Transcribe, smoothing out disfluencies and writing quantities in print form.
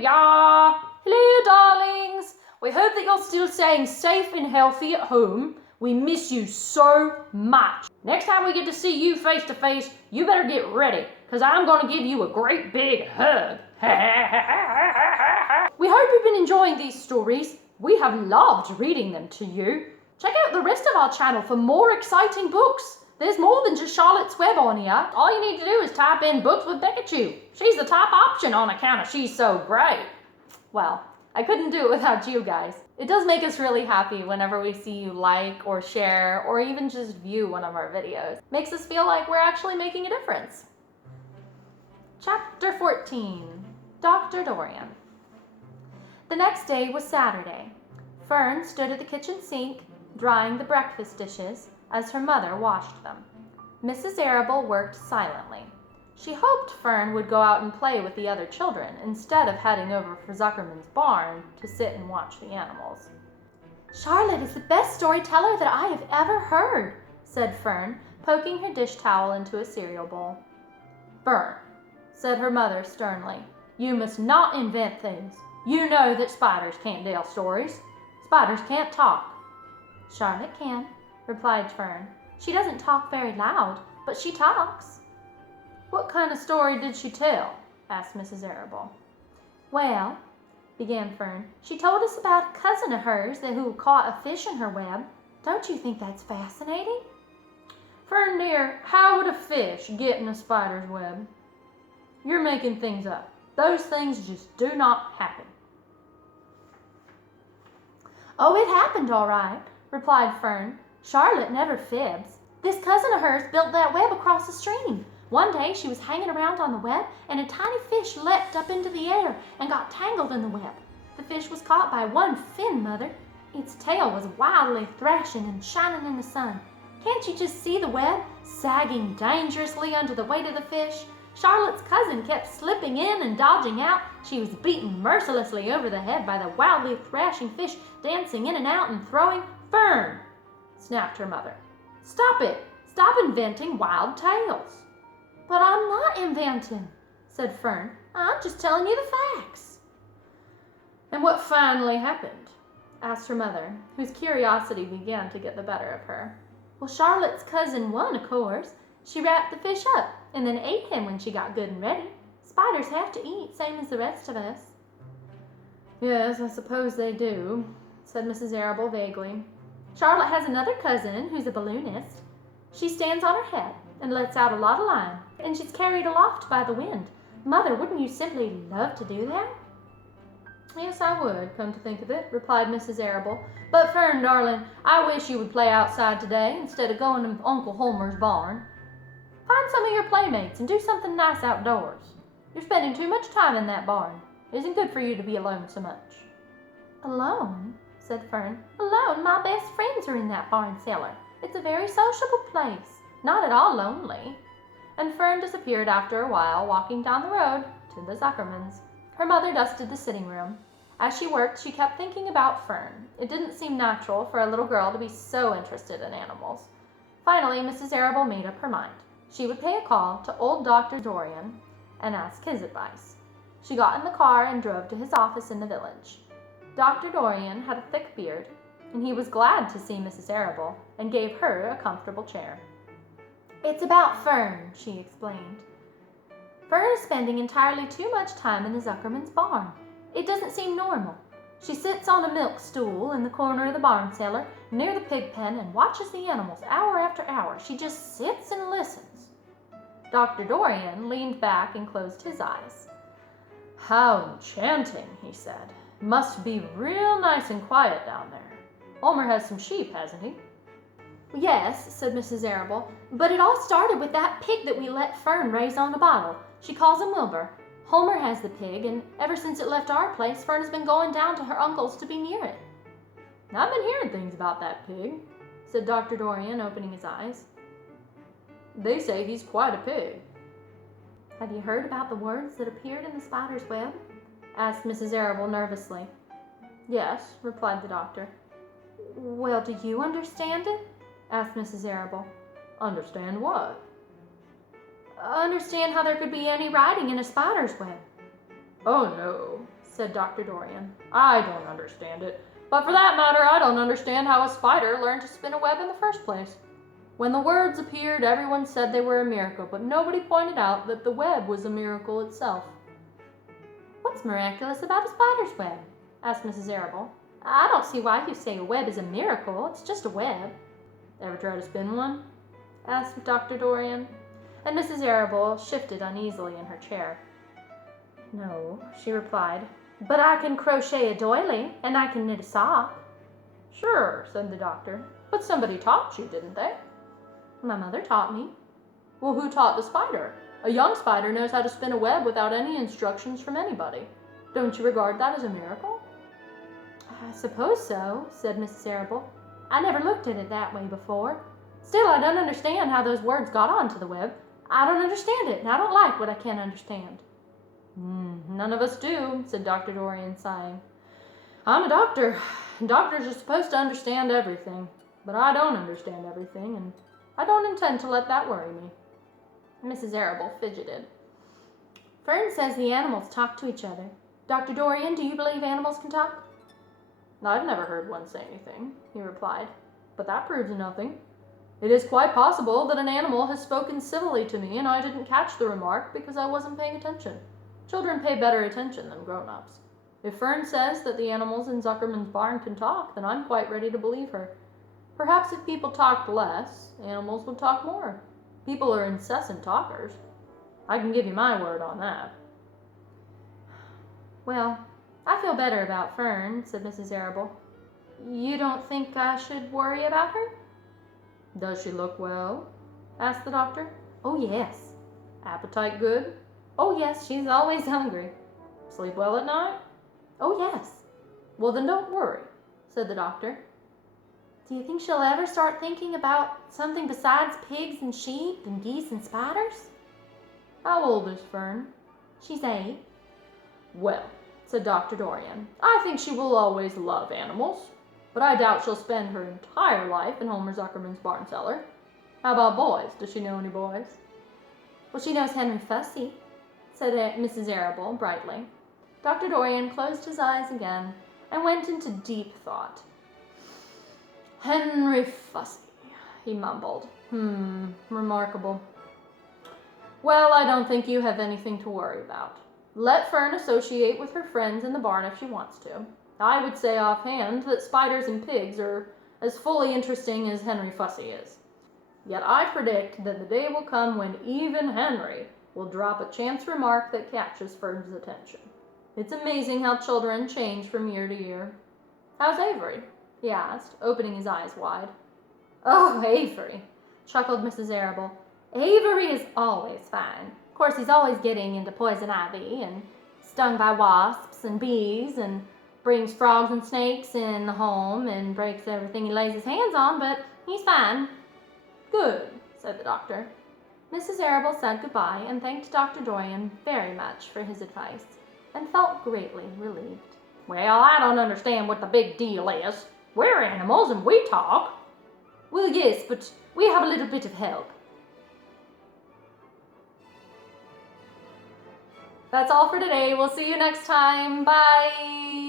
ya! Hello, darlings! We hope that you're still staying safe and healthy at home. We miss you so much. Next time we get to see you face to face, you better get ready, because I'm going to give you a great big hug. We hope you've been enjoying these stories. We have loved reading them to you. Check out the rest of our channel for more exciting books. There's more than just Charlotte's Web on here. All you need to do is type in books with Beccachu. She's the top option on account of she's so great. Well, I couldn't do it without you guys. It does make us really happy whenever we see you like or share or even just view one of our videos. Makes us feel like we're actually making a difference. Chapter 14, Dr. Dorian. The next day was Saturday. Fern stood at the kitchen sink, drying the breakfast dishes as her mother washed them. Mrs. Arable worked silently. She hoped Fern would go out and play with the other children instead of heading over for Zuckerman's barn to sit and watch the animals. "Charlotte is the best storyteller that I have ever heard," said Fern, poking her dish towel into a cereal bowl. "Fern," said her mother sternly, "you must not invent things. You know that spiders can't tell stories. Spiders can't talk." "Charlotte can," replied Fern. "She doesn't talk very loud, but she talks." "What kind of story did she tell?" asked Mrs. Arable. "Well," began Fern, "she told us about a cousin of hers who caught a fish in her web. Don't you think that's fascinating?" "Fern dear, how would a fish get in a spider's web? You're making things up. Those things just do not happen." "Oh, it happened all right," replied Fern. "Charlotte never fibs. This cousin of hers built that web across the stream. One day she was hanging around on the web, and a tiny fish leapt up into the air and got tangled in the web. The fish was caught by one fin, Mother. Its tail was wildly thrashing and shining in the sun. Can't you just see the web sagging dangerously under the weight of the fish? Charlotte's cousin kept slipping in and dodging out. She was beaten mercilessly over the head by the wildly thrashing fish, dancing in and out and throwing—" "Fern!" snapped her mother. "Stop it! Stop inventing wild tales." "But I'm not inventing," said Fern. "I'm just telling you the facts." "And what finally happened?" asked her mother, whose curiosity began to get the better of her. "Well, Charlotte's cousin won, of course. She wrapped the fish up and then ate him when she got good and ready. Spiders have to eat, same as the rest of us." "Yes, I suppose they do," said Mrs. Arable vaguely. "Charlotte has another cousin who's a balloonist. She stands on her head and lets out a lot of line, and she's carried aloft by the wind. Mother, wouldn't you simply love to do that?" "Yes, I would, come to think of it," replied Mrs. Arable. "But, Fern, darling, I wish you would play outside today instead of going to Uncle Homer's barn. Find some of your playmates and do something nice outdoors. You're spending too much time in that barn. It isn't good for you to be alone so much." "Alone?" said Fern. "Alone? My best friends are in that barn cellar. It's a very sociable place. Not at all lonely." And Fern disappeared after a while, walking down the road to the Zuckermans. Her mother dusted the sitting room. As she worked, she kept thinking about Fern. It didn't seem natural for a little girl to be so interested in animals. Finally, Mrs. Arable made up her mind. She would pay a call to old Dr. Dorian and ask his advice. She got in the car and drove to his office in the village. Dr. Dorian had a thick beard, and he was glad to see Mrs. Arable and gave her a comfortable chair. "It's about Fern," she explained. "Fern is spending entirely too much time in the Zuckerman's barn. It doesn't seem normal. She sits on a milk stool in the corner of the barn cellar near the pig pen and watches the animals hour after hour. She just sits and listens." Dr. Dorian leaned back and closed his eyes. "How enchanting," he said. "Must be real nice and quiet down there. Homer has some sheep, hasn't he?" "Yes," said Mrs. Arable, "but it all started with that pig that we let Fern raise on a bottle. She calls him Wilbur. Homer has the pig, and ever since it left our place, Fern has been going down to her uncle's to be near it." "I've been hearing things about that pig," said Dr. Dorian, opening his eyes. "They say he's quite a pig." "Have you heard about the words that appeared in the spider's web?" asked Mrs. Arable nervously. "Yes," replied the doctor. "Well, do you understand it?" asked Mrs. Arable. "Understand what?" "Understand how there could be any writing in a spider's web." "Oh, no," said Dr. Dorian. I don't understand it. But for that matter, I don't understand how a spider learned to spin a web in the first place. When the words appeared, everyone said they were a miracle, but nobody pointed out that the web was a miracle itself. What's miraculous about a spider's web? Asked Mrs. Arable. I don't see why you say a web is a miracle. It's just a web. Ever try to spin one? Asked Dr. Dorian. And Mrs. Arable shifted uneasily in her chair. No, she replied, but I can crochet a doily, and I can knit a sock. Sure, said the doctor, but somebody taught you, didn't they? My mother taught me. Well, who taught the spider? A young spider knows how to spin a web without any instructions from anybody. Don't you regard that as a miracle? I suppose so, said Mrs. Arable. I never looked at it that way before. Still, I don't understand how those words got onto the web. I don't understand it, and I don't like what I can't understand. None of us do, said Dr. Dorian, sighing. I'm a doctor, and doctors are supposed to understand everything, but I don't understand everything, and I don't intend to let that worry me. Mrs. Arable fidgeted. Fern says the animals talk to each other. Dr. Dorian, do you believe animals can talk? I've never heard one say anything, he replied, but that proves nothing. It is quite possible that an animal has spoken civilly to me, and I didn't catch the remark because I wasn't paying attention. Children pay better attention than grown-ups. If Fern says that the animals in Zuckerman's barn can talk, then I'm quite ready to believe her. Perhaps if people talked less, animals would talk more. People are incessant talkers. I can give you my word on that. Well, I feel better about Fern, said Mrs. Arable. You don't think I should worry about her? Does she look well? Asked the doctor. Oh, yes. Appetite good? Oh, yes, she's always hungry. Sleep well at night? Oh, yes. Well, then don't worry, said the doctor. Do you think she'll ever start thinking about something besides pigs and sheep and geese and spiders? How old is Fern? She's 8. Well, said Dr. Dorian, I think she will always love animals, but I doubt she'll spend her entire life in Homer Zuckerman's barn cellar. How about boys? Does she know any boys? Well, she knows Henry Fussy, said Mrs. Arable brightly. Dr. Dorian closed his eyes again and went into deep thought. Henry Fussy, he mumbled. Remarkable. Well, I don't think you have anything to worry about. Let Fern associate with her friends in the barn if she wants to. I would say offhand that spiders and pigs are as fully interesting as Henry Fussy is. Yet I predict that the day will come when even Henry will drop a chance remark that catches Fern's attention. It's amazing how children change from year to year. How's Avery? He asked, opening his eyes wide. Oh, Avery, chuckled Mrs. Arable. Avery is always fine. Of course, he's always getting into poison ivy and stung by wasps and bees and brings frogs and snakes in the home and breaks everything he lays his hands on, but he's fine. Good, said the doctor. Mrs. Arable said goodbye and thanked Dr. Dorian very much for his advice and felt greatly relieved. Well, I don't understand what the big deal is. We're animals and we talk. Well, yes, but we have a little bit of help. That's all for today. We'll see you next time. Bye.